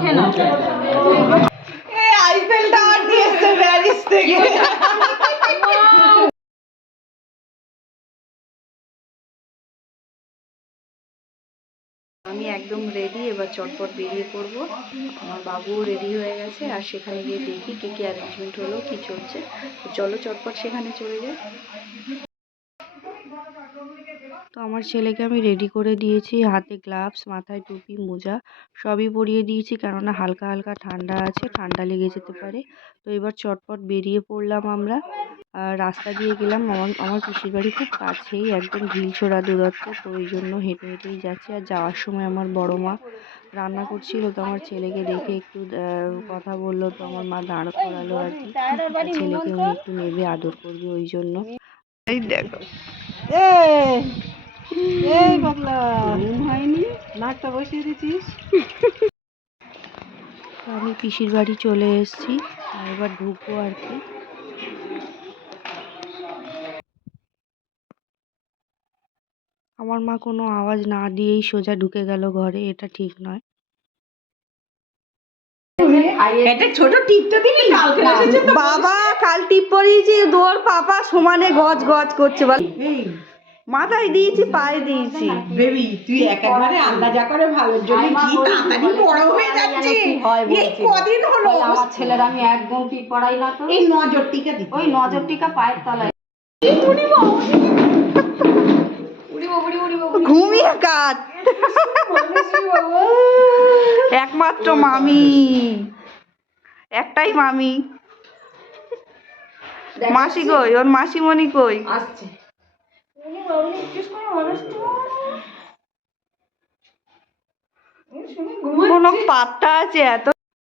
খেয়ে নাও। Eiffel tower দিয়ে এসছে প্যারিস থেকে। আমি একদম রেডি এবার চটপট বেরিয়ে পড়ব। আমার বাবুও রেডি হয়ে গেছে আর সেখানে গিয়ে দেখি কে কি অ্যারেঞ্জমেন্ট হলো কি চলছে। চলো চটপট সেখানে চলে যাই। তো আমার ছেলেকে আমি রেডি করে দিয়েছি। হাতে গ্লাভস মাথায় টুপি মোজা সবই পরিয়ে দিয়েছি। কেননা হালকা হালকা ঠান্ডা আছে ঠান্ডা লেগে যেতে পারে। তো এবার চটপট বেরিয়ে পড়লাম আমরা। আর রাস্তা দিয়ে গেলাম। আমার আমার পিসির বাড়ি খুব কাছেই একদম ঢিলছোড়া দূরত্ব। তো ওই জন্য হেঁটে হেঁটেই যাচ্ছি। আর যাওয়ার সময় আমার বড় মা রান্না করছিল। তো আমার ছেলেকে দেখে একটু কথা বলল। তো আমার মা দাঁড় করালো আর কি। ছেলেকে উনি একটু নেবে আদর করবে ওই জন্য। এই দেখো। এই এই ঘুম হয়নি নাকটা বসিয়ে দিছিস আমি পিসির বাড়ি চলে এসেছি আর এবার ঢুকবো আর কি। আমার মা কোনো আওয়াজ না দিয়েই সোজা ঢুকে গেল ঘরে এটা ঠিক নয়। এটা ছোট টিপটা দিবি কালকে বাবা কাল টিপ পরিয়েছি দোর পাপা সমানে গজ গজ করছে বল। মাথায় দিয়েছি পায়ে দিয়েছি। বেবি তুই একেবারে আন্দাজা করে ভালোর জন্য কি তাড়াতাড়ি বড় হয়ে যাচ্ছে। এই কদিন হলো? আমার ছেলের আমি একদম পিঠ পড়াই না তো? এই নজর টিকা দিতে। ওই নজর টিকা পায়ের তলায়। ঘুমিয়ে কাট একমাত্র মামি। একটাই মামি। মাসি কই? ওর মাসিমণি কই? আসছে। কোনো পাত্তা আছে এত।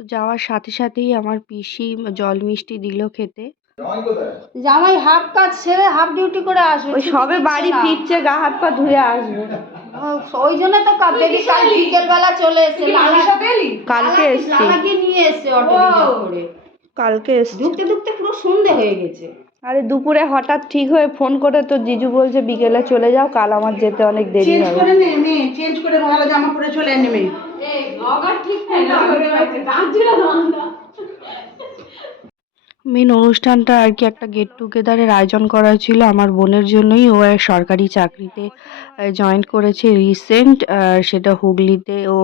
তো যাওয়ার সাথে সাথেই আমার পিসি জল মিষ্টি দিল খেতে। জামাই হাফ কাজ সেরে হাফ ডিউটি করে আসবে। সবে বাড়ি ফিরছে গা হাত পা ধুয়ে আসবে। ওই জন্য তো কাল বিকেল বেলা চলে এসে কালকে এসছি। নিয়ে এসছে অটো করে। কালকে এসছি। ঢুকতে ঢুকতে পুরো সন্ধে হয়ে গেছে। আরে দুপুরে হঠাৎ ঠিক হয়ে ফোন করে তো জিজু বলছে বিকেলে চলে যাও কাল আমার যেতে অনেক দেরি চেঞ্জ হবে। করে নে নে চেঞ্জ করে ভালো জামা পরে চলে নেমে মেন অনুষ্ঠানটা আর কি একটা গেট টুগেদারের আয়োজন করা ছিল। আমার বোনের জন্যই ও সরকারি চাকরিতে জয়েন করেছে রিসেন্ট সেটা হুগলিতে ও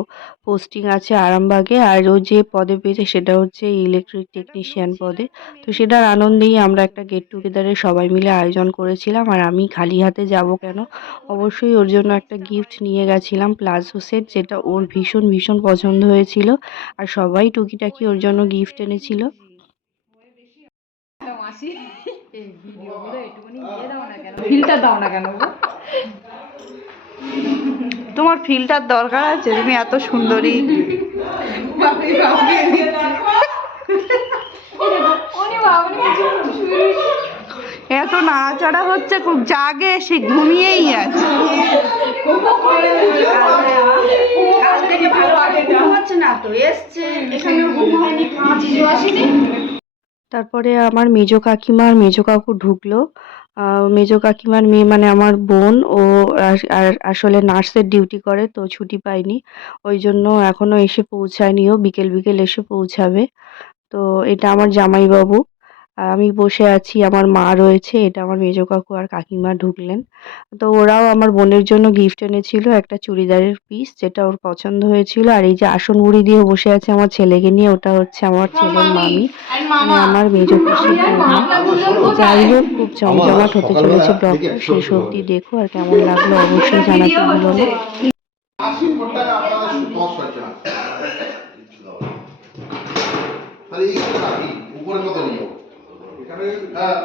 পোস্টিং আছে আরামবাগে। আর ও যে পদে পেয়েছে সেটা হচ্ছে ইলেকট্রিক টেকনিশিয়ান পদে। তো সেটার আনন্দেই আমরা একটা গেট টুগেদারের সবাই মিলে আয়োজন করেছিলাম। আর আমি খালি হাতে যাব কেন? অবশ্যই ওর জন্য একটা গিফট নিয়ে গেছিলাম প্লাজো সেট যেটা ওর ভীষণ ভীষণ পছন্দ হয়েছিল। আর সবাই টুকিটাকি ওর জন্য গিফট এনেছিল। ফিল্টার দাও না কেন? তোমার ফিল্টার দরকার আছে তুমি এত সুন্দরী। এত নাড়াচাড়া হচ্ছে খুব জাগে সে ঘুমিয়েই আছে। না তো এসছে। এখানে ঘুম হয়নি জিজু আসেনি। তারপরে আমার মেজ কাকিমার মেজ কাকু ঢুকলো। মেজ কাকিমার মেয়ে মানে আমার বোন, ও আসলে নার্সের ডিউটি করে, তো ছুটি পায়নি ওই জন্য এখনও এসে পৌঁছায়নি ও, বিকেল বিকেল এসে পৌঁছাবে। তো এটা আমার জামাইবাবু। আমি বসে আছি আমার মা রয়েছে এটা আমার মেজো কাকু আর কাকিমা ঢুকলেন। তো ওরাও আমার বোনের জন্য গিফট এনেছিল একটা চুড়িদারের পিস যেটা ওর পছন্দ হয়েছিল। আর এই যে আসন মুড়ি দিয়ে বসে আছে আমার ছেলেকে নিয়ে ওটা হচ্ছে আমার ছেলের মামি। আমার মেজো যাই হোক খুব জমজমাট হতে চলেছে ব্লগটা। শেষ অবধি দেখো আর কেমন লাগল অবশ্যই জানাতে এইখানে উপরে কত এখানে হ্যাঁ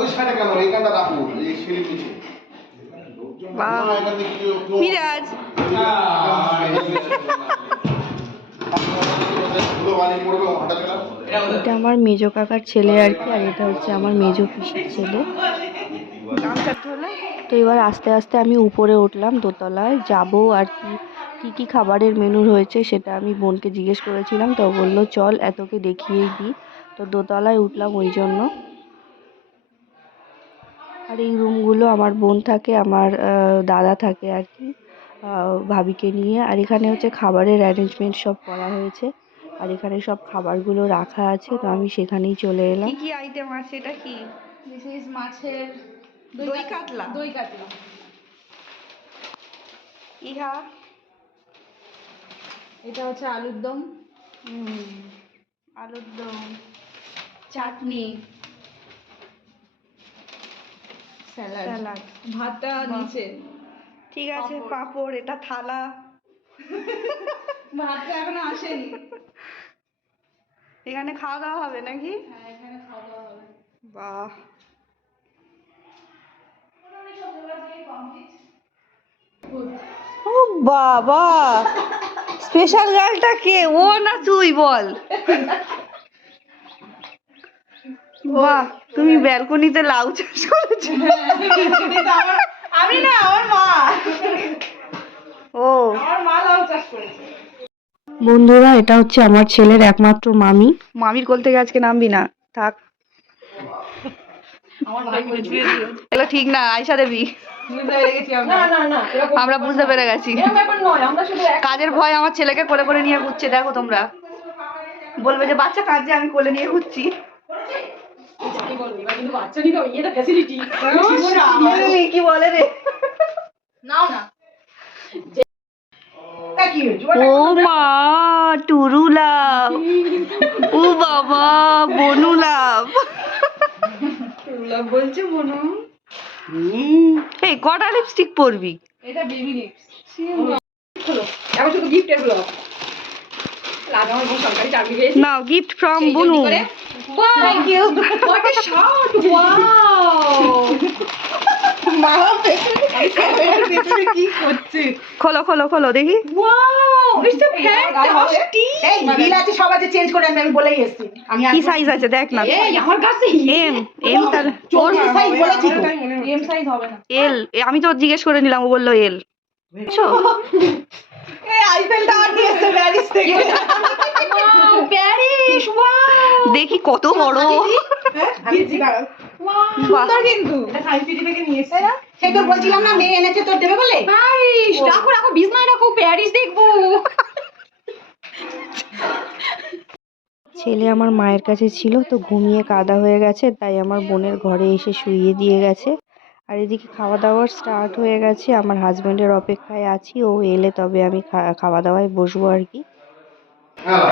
ওই সাইডে কেন এইখানটা রাখুন এই নিচে মিরাজ। এটা আমার মেজো কাকার ছেলে আর কি আর এটা হচ্ছে আমার মেজো পিসির ছেলে। তো এবার আস্তে আস্তে আমি উপরে উঠলাম দোতলায় যাব আর কি কী কী খাবারের মেনু রয়েছে সেটা আমি বোনকে জিজ্ঞেস করেছিলাম। তো বলল চল এতকে দেখিয়েই দিই। তো দোতলায় উঠলাম ওই জন্য। আর এই রুমগুলো আমার বোন থাকে আমার আহ, দাদা থাকে আর কি আহ, ভাবিকে নিয়ে। আর এখানে হচ্ছে খাবারের অ্যারেঞ্জমেন্ট সব করা হয়েছে। আর এখানে সব খাবারগুলো রাখা আছে তো আমি সেখানেই চলে এলাম। কি আইটেম আছে? এটা কি? দিস ইজ মাছের দই কাতলা। দই কাতলা। ইহা এটা হচ্ছে আলুর দম। আলুর দম। চাটনি। স্যালাড। ভাতটা নিচে। ঠিক আছে পাঁপড়। এটা থালা। ভাতটা এখনও আসেনি। এখানে খাওয়া দাওয়া হবে নাকি? হ্যাঁ এখানে খাওয়া দাওয়া হবে। বাহ। ও বাবা! স্পেশাল গার্লটা কে? ও না তুই বল। বাহ তুমি ব্যালকনিতে লাউ চাষ করেছ? আমি না আমার মা। ও। আমার মা লাউ চাষ করেছে। বন্ধুরা এটা হচ্ছে আমার ছেলের একমাত্র মামি। মামির কোল থেকে আজকে নামবি না থাক। এগুলো ঠিক না আয়সা দেবী। আমরা। না না না এরকম আমরা বুঝতে পেরে গেছি। কাজের ভয় আমার ছেলেকে কোলে করে নিয়ে ঘুরছে দেখো তোমরা। বলবে যে বাচ্চা কাজে আমি কোলে নিয়ে ঘুরছি। কি ফ্যাসিলিটি কি বলে রে? নাও না। ও মা টুরু ও বাবা বনু লাভ বলছে মনু। এই কটা লিপস্টিক পরবি? এটা বেবি শুধু নাও gift from Bunu. What a shot wow খোলো খোলো খোলো দেখি। কি সাইজ আছে দেখ না। এই আমার এম এম তাহলে ওর সাইজ বলেছি তো। এম সাইজ হবে না। এল আমি তো জিজ্ঞেস করে নিলাম ও বলল এল দেখি কত বড়। বাহ। কিন্তু। সেই তো বলছিলাম না মেয়ে এনেছে তোর দেবে বলে? প্যারিস রাখো রাখো বিছনায় রাখো প্যারিস দেখব। ছেলে আমার মায়ের কাছে ছিল তো ঘুমিয়ে কাদা হয়ে গেছে তাই আমার বোনের ঘরে এসে শুইয়ে দিয়ে গেছে। আর এদিকে খাওয়া দাওয়া স্টার্ট হয়ে গেছে আমার হাজব্যান্ডের অপেক্ষায় আছি ও এলে তবে আমি খা- খাওয়া দাওয়ায় বসবো আর কি। হ্যাঁ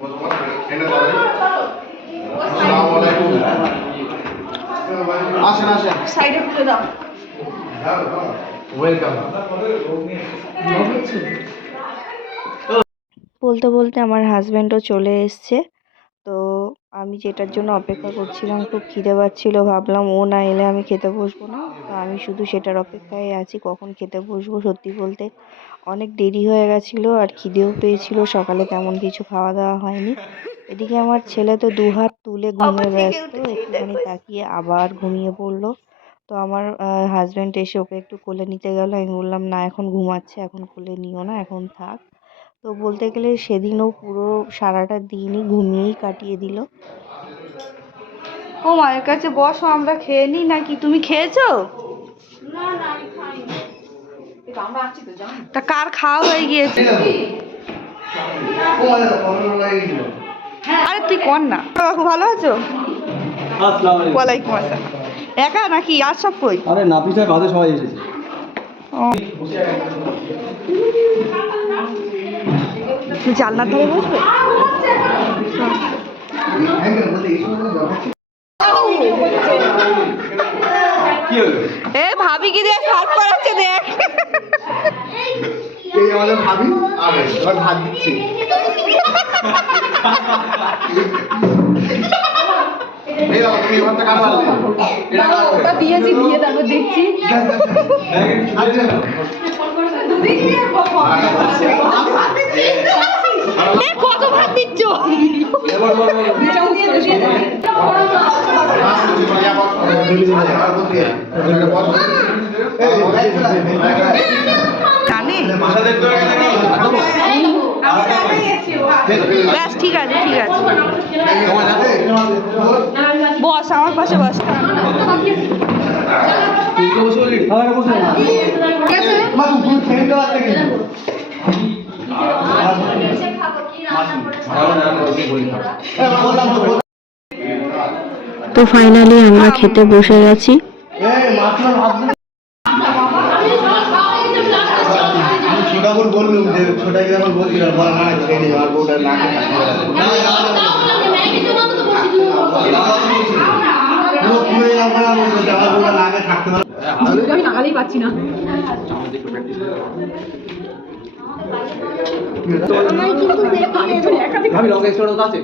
বস বস এনে দাঁড়াই আসসালামু আলাইকুম আসেন আসেন। সাইডে খুলে দাও। ওয়েলকাম বলতে বলতে আমার হাজব্যান্ডও চলে এসছে। তো আমি যেটার জন্য অপেক্ষা করছিলাম খুব খিদে পাচ্ছিল। ভাবলাম ও না এলে আমি খেতে বসবো না। তো আমি শুধু সেটার অপেক্ষায় আছি কখন খেতে বসবো সত্যি বলতে। অনেক দেরি হয়ে গেছিল আর খিদেও পেয়েছিল। সকালে তেমন কিছু খাওয়া দাওয়া হয়নি। এদিকে আমার ছেলে তো দু হাত তুলে ঘুমিয়ে ব্যস্ত একটুখানি তাকিয়ে আবার ঘুমিয়ে পড়ল। তো আমার হাজব্যান্ড এসে ওকে একটু কোলে নিতে গেল। আমি বললাম না এখন ঘুমাচ্ছে এখন কোলে নিও না এখন থাক। তো বলতে গেলে সেদিনও পুরো সারাটা দিনই ঘুমিয়েই কাটিয়ে দিল। ও মায়ের কাছে বসো আমরা খেয়ে নিই নাকি? তুমি খেয়েছো? আমরা আছি তো জান। তা কার খাওয়া হয়ে গিয়েছে? আরে তুই কর না। কাকু ভালো আছো? ওয়ালাইকুম আসসালাম। একা নাকি? আর সব কই? আরে নাপিত সাহেব বাদে সবাই এসেছে। ও। তুই জানলার ধারে বসবে? এ ভাবি কি দিয়ে সার্ভ করাচ্ছে দেখ। এই আমাদের ভাবি? আরে ভাত দিচ্ছি। এই ওটা দিয়েছি দিয়ে তারপর দেখছি আচ্ছা কত ভাত দিচ্ছ এবার বল বল জানে ভাষাদের তো ব্যাস ঠিক আছে ঠিক আছে। বস আমার পাশে বস। তো ফাইনালি আমরা খেতে বসে গেছি। বললুম যে ছোটাকে যখন বলছিলাম বলা না ছেড়ে আমার বউটা পারে আমি নাগালেই পাচ্ছি না ভাবি লঙ্কা এক্সট্রা আছে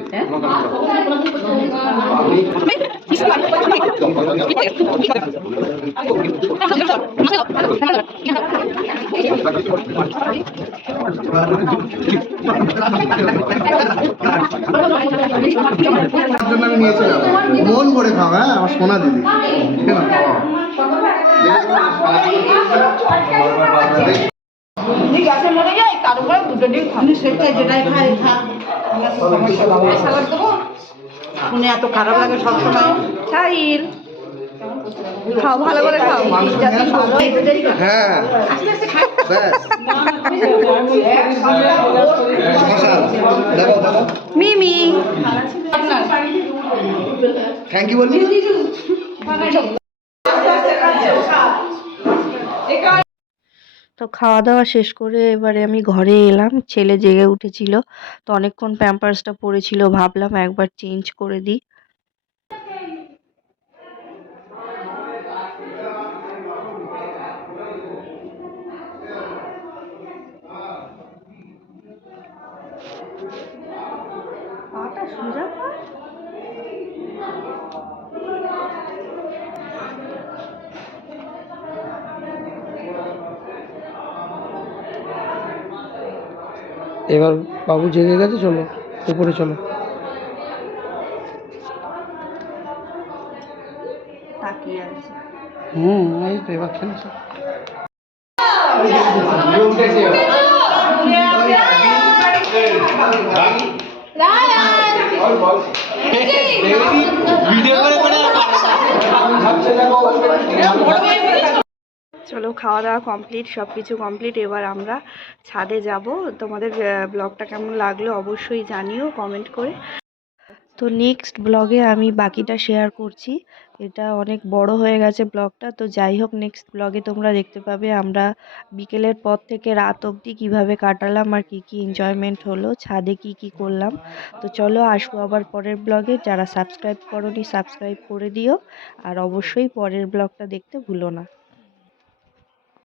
আমি নিয়েছিলাম মন করে খাও হ্যাঁ আমার সোনা দিদি। মরে যায় তার উপরে দুটো ডিম খাব। সেটাই যেটাই খাই খা। তো সমস্যা? শুনে এত খারাপ লাগে সবসময়। সাহিল খাও ভালো করে খাও। হ্যাঁ। মিমি। থ্যাংক ইউ বলবি? তো খাওয়া দাওয়া শেষ করে এবারে আমি ঘরে এলাম। ছেলে জেগে উঠেছিল। তো অনেকক্ষণ প্যাম্পার্সটা পড়েছিল। ভাবলাম একবার চেঞ্জ করে দিই। এবার বাবু জেগে গেছে চলো উপরে চলো। তাকিয়ে আছে। হুম এই তো এবার খেলছে চলো খাওয়া দাওয়া কমপ্লিট সব কিছু কমপ্লিট এবার আমরা ছাদে যাব। তোমাদের ব্লগটা কেমন লাগল অবশ্যই জানিও কমেন্ট করে। তো নেক্সট ব্লগে আমি বাকিটা শেয়ার করছি। এটা অনেক বড় হয়ে গেছে ব্লগটা তো যাই হোক নেক্সট ব্লগে তোমরা দেখতে পাবে আমরা বিকেলের পর থেকে রাত অবধি কীভাবে কাটালাম আর কী কী এনজয়মেন্ট হলো, ছাদে কি কি করলাম। তো চলো, আসব আবার পরের ব্লগে যারা সাবস্ক্রাইব করোনি সাবস্ক্রাইব করে দিও। আর অবশ্যই পরের ব্লগটা দেখতে ভুলো না।